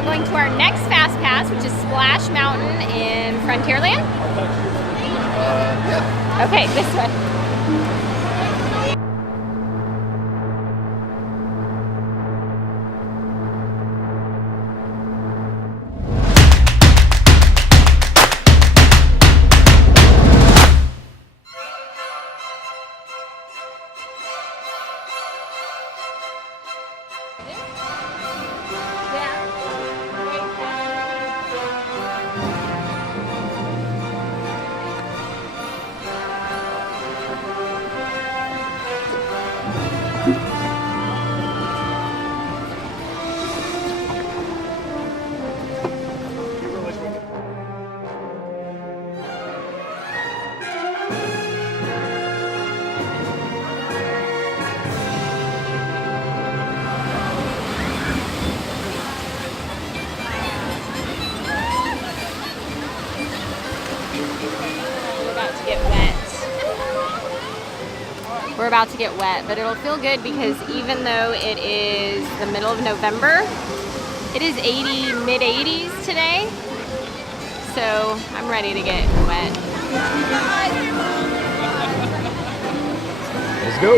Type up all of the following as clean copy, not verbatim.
now going to our next fast pass, which is Splash Mountain in Frontierland. Yeah. Okay, this way. We're about to get wet, but it'll feel good because even though it is the middle of November, it is 80, mid-80s today. So I'm ready to get wet. Let's go.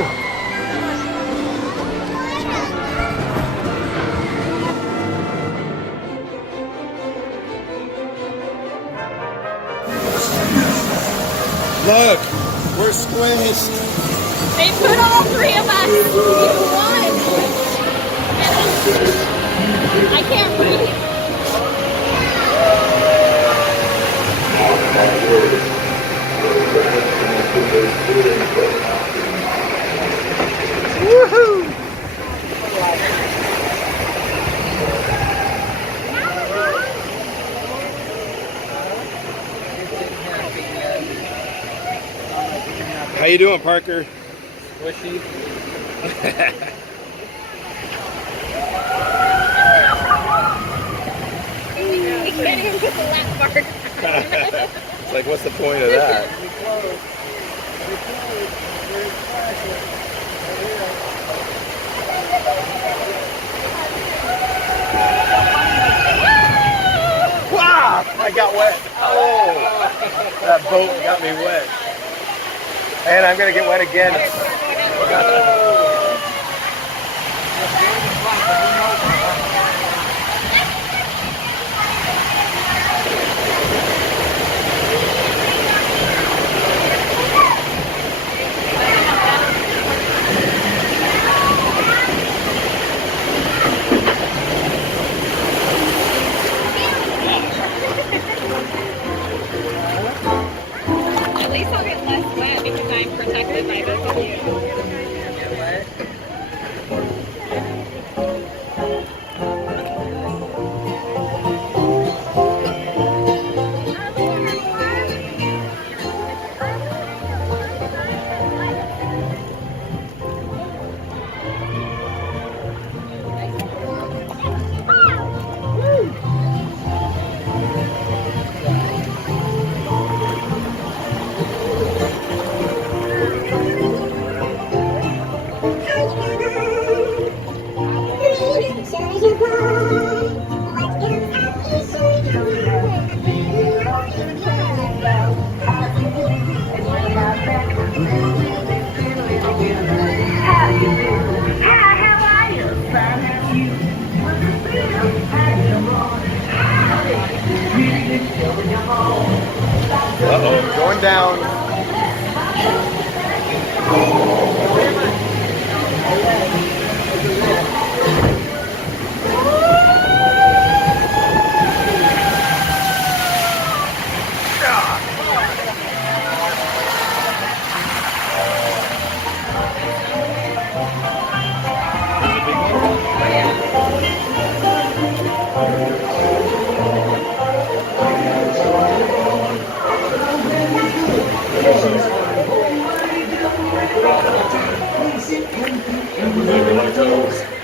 Look, we're squished. They put all three of us in one. I can't breathe. Woohoo! How you doing, Parker? Squishy. We can't even put the lap part. It's like, what's the point of that? Wow! I got wet. Oh! That boat got me wet. And I'm gonna get wet again. At least I'll get less wet because I'm protected by this view. Uh-oh, going down.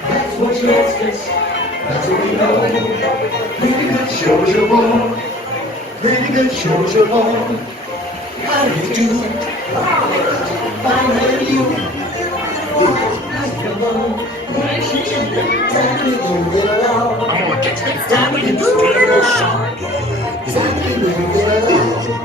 That's what she asked us. That's what we know. Pretty good shows you wrong. Pretty good shows you wrong. How do you do? Fine, how do you? Come on. I'm gonna get It's time to get It's time to get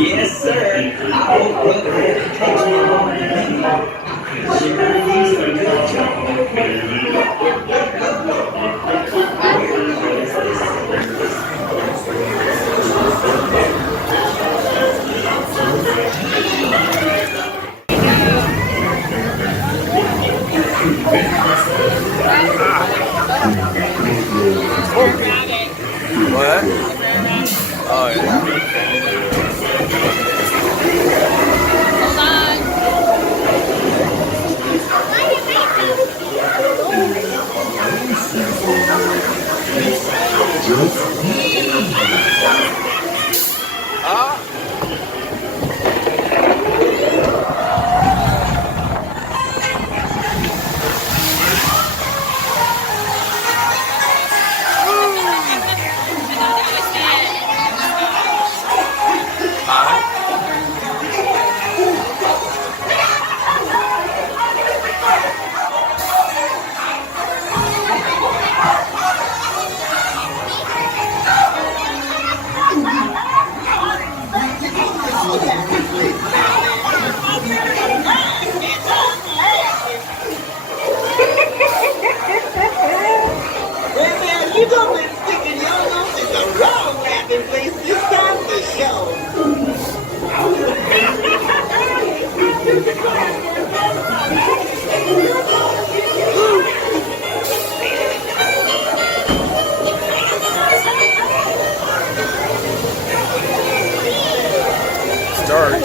Yes, sir. I hope brother Eddie takes me home to me. Sure, he's a good job. What? Oh, yeah. You don't been sticking your nose in the wrong laughing place this time for sure. Start.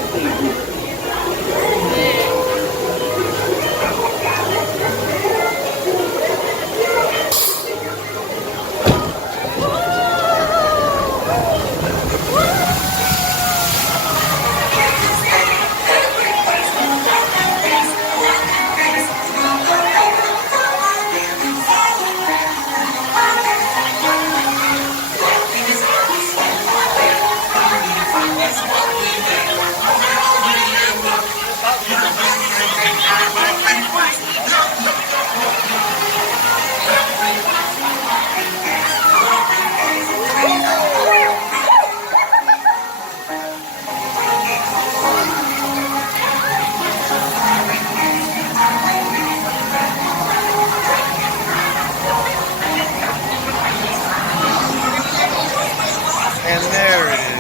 And there it is.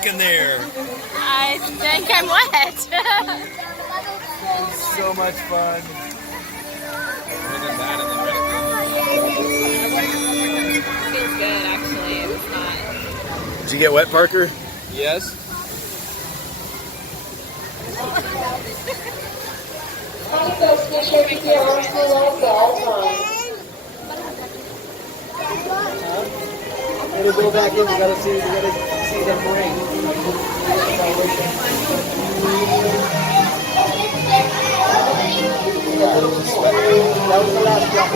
looking there? I think I'm wet. So much fun. Feels good, actually. It's not. Did you get wet, Parker? Yes. Folks, make sure you keep your arms to the left at all times. Gotta go back in. We gotta see them ring. That was the last drop.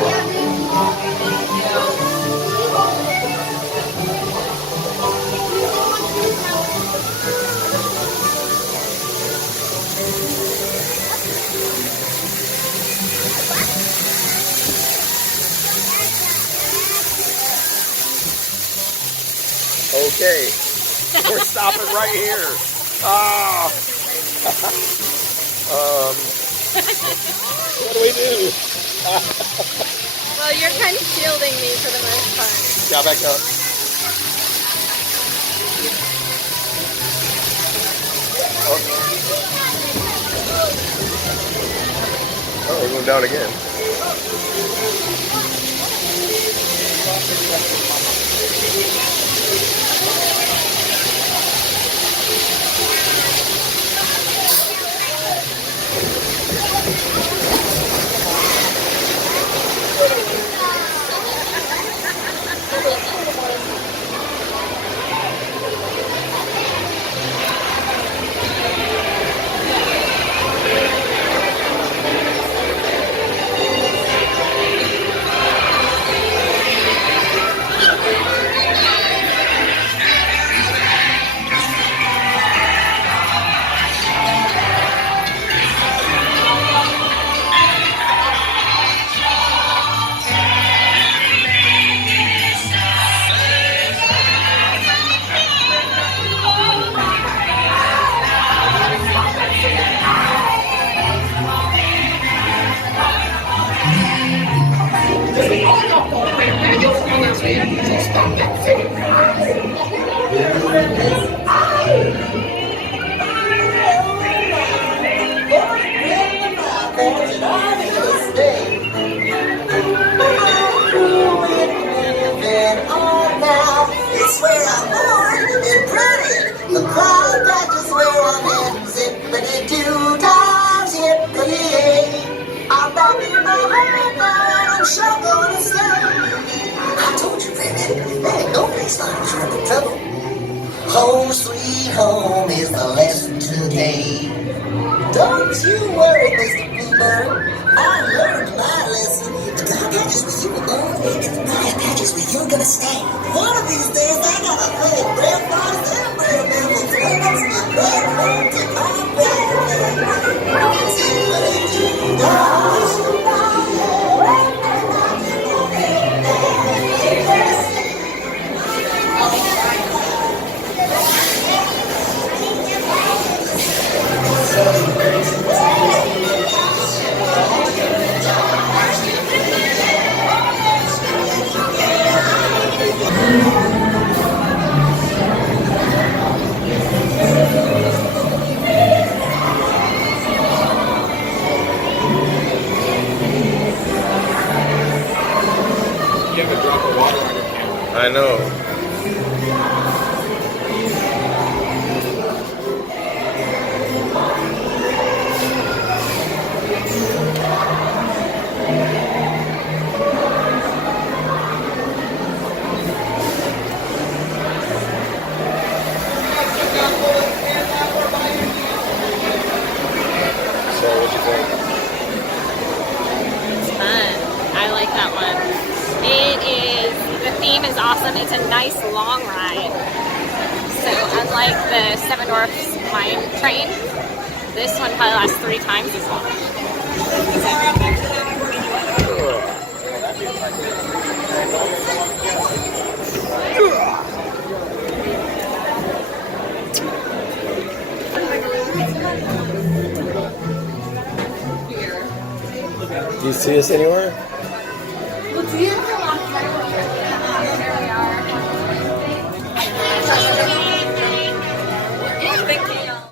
Okay. We're stopping right here. Ah. What do we do? Well, you're kind of shielding me for the most part. Yeah, back up. Oh, we're going down again. It's where I'm born and bred. The crowd that is where I'm in. Zip-a-dee-doo-dah, zip-a-dee-dee. I'm back in my home now and I'm sure gonna stay. I told you, Gretna, there ain't no place like trouble. Home sweet home is the lesson today. Don't you worry, Mr. Bluebird. I learned my lesson. The God patches where you were born, and the God patches where you're gonna stay. One of these days, I gotta play bread fries and bread nibbles. Lemons and bread home to my I know. So, what'd you think? It's fun. I like that one. The theme is awesome. It's a nice long ride. So unlike the Seven Dwarfs Mine Train, this one probably lasts 3 times as long. Do you see us anywhere? Look here.